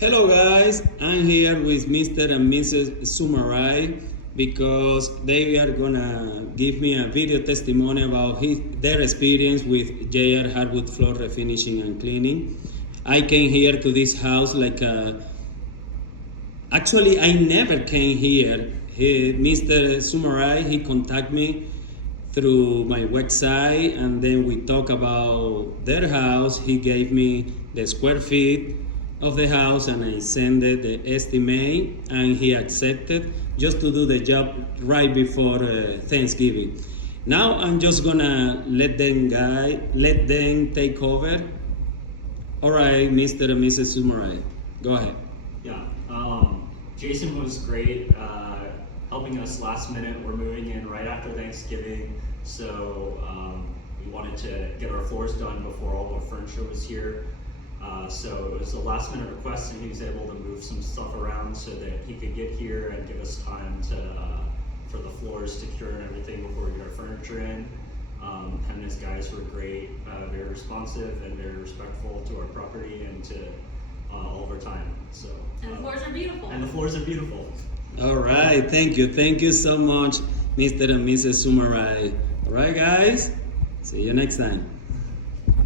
Hello guys, I'm here with Mr. and Mrs. Sumaray because they are gonna give me a video testimony about their experience with JR hardwood floor refinishing and cleaning. I came here to this house actually I never came here. Mr. Sumaray, he contacted me through my website and then we talk about their house. He gave me the square feet of the house and I sent the estimate and he accepted just to do the job right before Thanksgiving. Now I'm just gonna let them take over. All right, Mr. and Mrs. Sumaray, go ahead. Yeah, Jason was great helping us last minute. We're moving in right after Thanksgiving, so we wanted to get our floors done before all the furniture was here. So it was a last minute request and he was able to move some stuff around so that he could get here and give us time for the floors to cure and everything before we get our furniture in. Him and his guys were great, very responsive and very respectful to our property and to all of our time. So, and the floors are beautiful. And the floors are beautiful. All right, thank you so much, Mr. and Mrs. Sumaray. All right, guys, see you next time.